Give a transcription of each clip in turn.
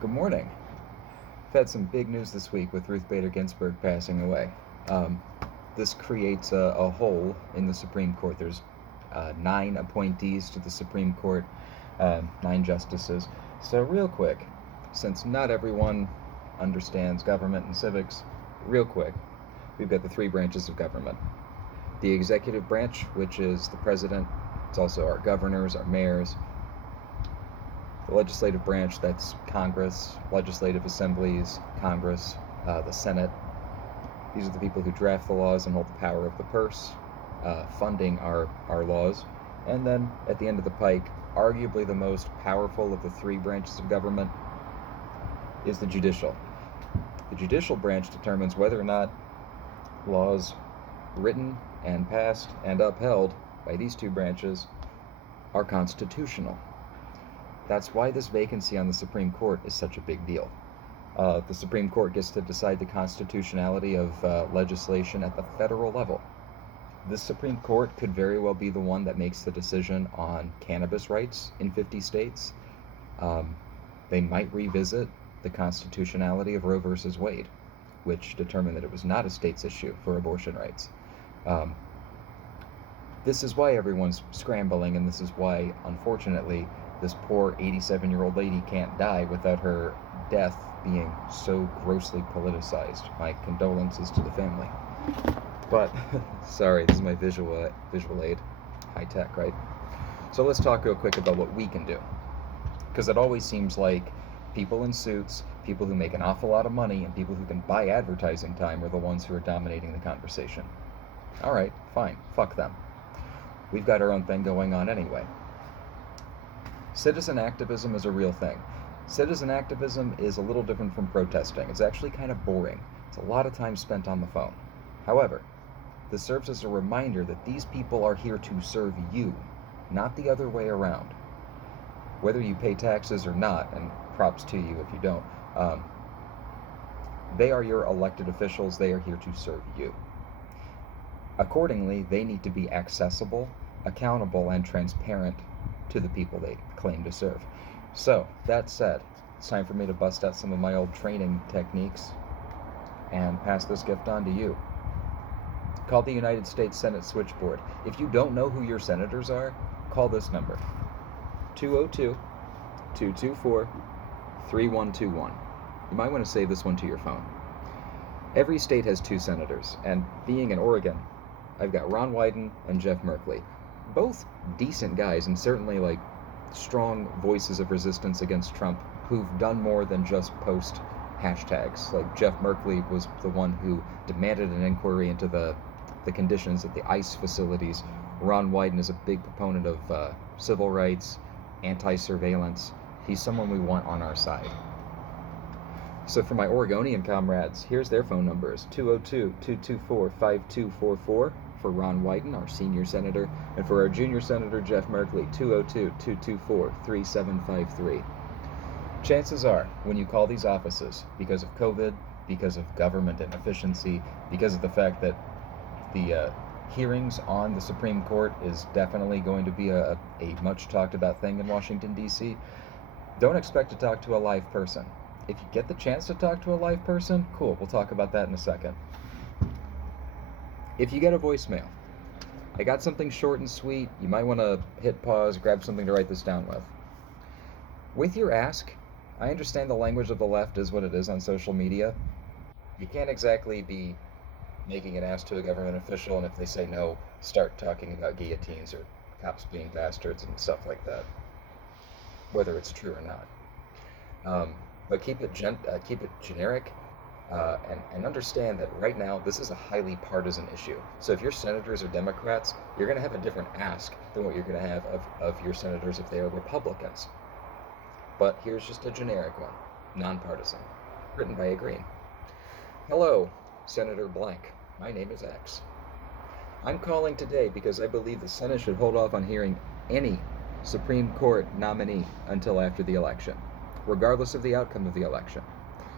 Good morning. I've had some big news this week with Ruth Bader Ginsburg passing away. Um, this creates a hole in the Supreme Court. There's 9 appointees to the Supreme Court, 9 justices. So, real quick, since not everyone understands government and civics, real quick, we've got the three branches of government. The executive branch, which is the president, it's also our governors, our mayors. The legislative branch, that's Congress, legislative assemblies, Congress, the Senate. These are the people who draft the laws and hold the power of the purse, funding our laws. And then at the end of the pike, arguably the most powerful of the three branches of government is the judicial. The judicial branch determines whether or not laws written and passed and upheld by these two branches are constitutional. That's why this vacancy on the Supreme Court is such a big deal. The Supreme Court gets to decide the constitutionality of legislation at the federal level. This Supreme Court could very well be the one that makes the decision on cannabis rights in 50 states. They might revisit the constitutionality of Roe versus Wade, which determined that it was not a state's issue for abortion rights. This is why everyone's scrambling, and this is why, unfortunately, this poor 87-year-old lady can't die without her death being so grossly politicized. My condolences to the family. But, sorry, this is my visual aid. High tech, right? So let's talk real quick about what we can do. Because it always seems like people in suits, people who make an awful lot of money, and people who can buy advertising time are the ones who are dominating the conversation. Alright, fine. Fuck them. We've got our own thing going on anyway. Citizen activism is a real thing. Citizen activism is a little different from protesting. It's actually kind of boring. It's a lot of time spent on the phone. However, this serves as a reminder that these people are here to serve you, not the other way around. Whether you pay taxes or not, and props to you if you don't, they are your elected officials. They are here to serve you. Accordingly, they need to be accessible, accountable, and transparent to the people they claim to serve. So, that said, it's time for me to bust out some of my old training techniques and pass this gift on to you. Call the United States Senate switchboard. If you don't know who your senators are, call this number, 202-224-3121. You might want to save this one to your phone. Every state has 2 senators, and being in Oregon, I've got Ron Wyden and Jeff Merkley. Both decent guys, and certainly like strong voices of resistance against Trump, who've done more than just post hashtags. Like Jeff Merkley was the one who demanded an inquiry into the conditions at the ICE facilities. Ron Wyden is a big proponent of civil rights, anti-surveillance. He's someone we want on our side. So for my Oregonian comrades, here's their phone numbers: 202-224-5244 for Ron Wyden, our senior senator, and for our junior senator, Jeff Merkley, 202-224-3753. Chances are, when you call these offices, because of COVID, because of government inefficiency, because of the fact that the hearings on the Supreme Court is definitely going to be a much talked about thing in Washington, D.C., don't expect to talk to a live person. If you get the chance to talk to a live person, cool, we'll talk about that in a second. If you get a voicemail, I got something short and sweet, you might want to hit pause, grab something to write this down with. With your ask, I understand the language of the left is what it is on social media. You can't exactly be making an ask to a government official, and if they say no, start talking about guillotines or cops being bastards and stuff like that, whether it's true or not. But keep it generic, and understand that right now this is a highly partisan issue. So if your senators are Democrats, you're going to have a different ask than what you're going to have of your senators if they are Republicans. But here's just a generic one, nonpartisan, written by a Green. Hello, Senator Blank. My name is X. I'm calling today because I believe the Senate should hold off on hearing any Supreme Court nominee until after the election, regardless of the outcome of the election.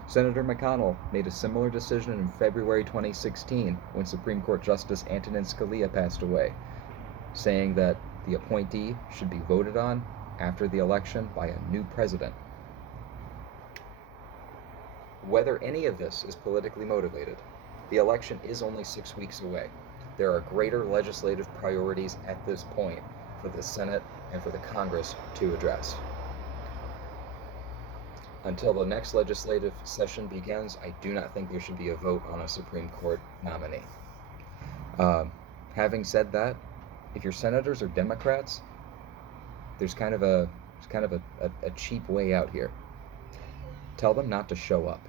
Senator McConnell made a similar decision in February 2016 when Supreme Court Justice Antonin Scalia passed away, saying that the appointee should be voted on after the election by a new president. Whether any of this is politically motivated, the election is only 6 weeks away. There are greater legislative priorities at this point for the Senate and for the Congress to address. Until the next legislative session begins, I do not think there should be a vote on a Supreme Court nominee. Having said that, if your senators are Democrats, there's kind of a cheap way out here. Tell them not to show up.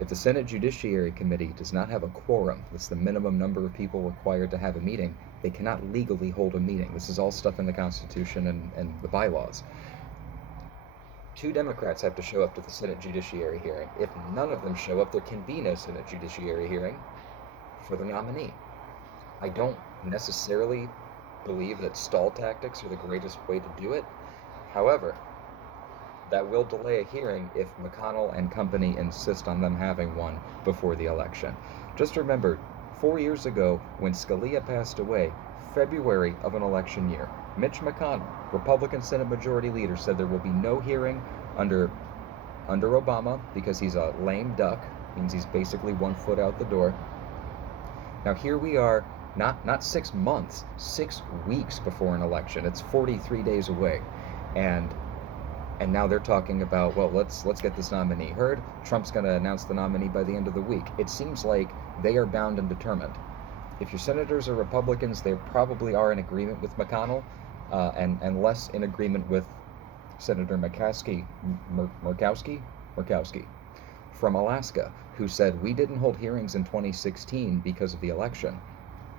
If the Senate Judiciary Committee does not have a quorum, that's the minimum number of people required to have a meeting, they cannot legally hold a meeting. This is all stuff in the Constitution and the bylaws. 2 Democrats have to show up to the Senate Judiciary hearing. If none of them show up, there can be no Senate Judiciary hearing for the nominee. I don't necessarily believe that stall tactics are the greatest way to do it. However, that will delay a hearing if McConnell and company insist on them having one before the election. Just remember, 4 years ago, when Scalia passed away, February of an election year, Mitch McConnell, Republican Senate Majority Leader, said there will be no hearing under Obama because he's a lame duck, means he's basically 1 foot out the door. Now here we are, not 6 months, 6 weeks before an election. It's 43 days away, and now they're talking about, well, let's get this nominee heard. Trump's going to announce the nominee by the end of the week. It seems like they are bound and determined. If your senators are Republicans, they probably are in agreement with McConnell, and less in agreement with Senator Murkowski from Alaska, who said, we didn't hold hearings in 2016 because of the election.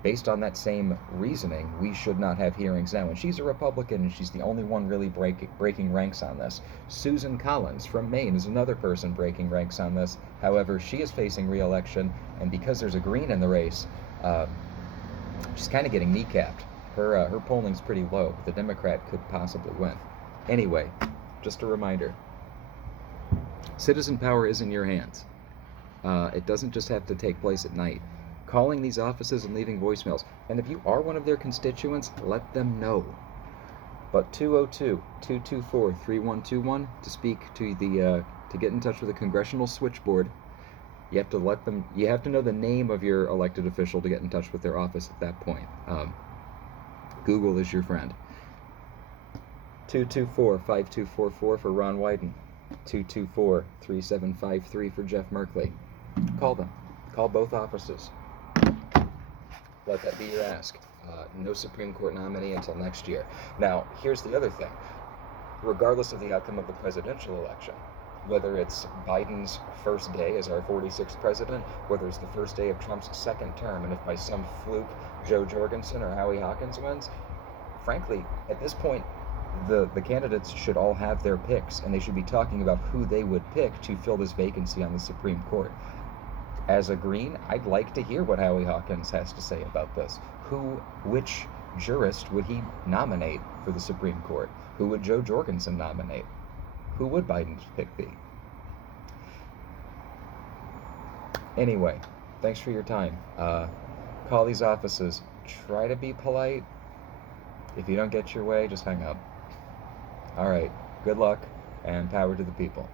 Based on that same reasoning, we should not have hearings now. And she's a Republican, and she's the only one really breaking ranks on this. Susan Collins from Maine is another person breaking ranks on this. However, she is facing re-election, and because there's a Green in the race, she's kind of getting kneecapped. Her polling's pretty low. The Democrat could possibly win. Anyway, just a reminder. Citizen power is in your hands. It doesn't just have to take place at night. Calling these offices and leaving voicemails. And if you are one of their constituents, let them know. But 202-224-3121 to speak to to get in touch with the congressional switchboard. You have to know the name of your elected official to get in touch with their office at that point. Google is your friend. 224-5244 for Ron Wyden. 224-3753 for Jeff Merkley. Call them. Call both offices. Let that be your ask. No Supreme Court nominee until next year. Now, here's the other thing. Regardless of the outcome of the presidential election, whether it's Biden's first day as our 46th president, whether it's the first day of Trump's second term, and if by some fluke Joe Jorgensen or Howie Hawkins wins, frankly, at this point, the candidates should all have their picks, and they should be talking about who they would pick to fill this vacancy on the Supreme Court. As a Green, I'd like to hear what Howie Hawkins has to say about this. Which jurist would he nominate for the Supreme Court? Who would Joe Jorgensen nominate? Who would Biden's pick be? Anyway, thanks for your time. Call these offices. Try to be polite. If you don't get your way, just hang up. All right, good luck and power to the people.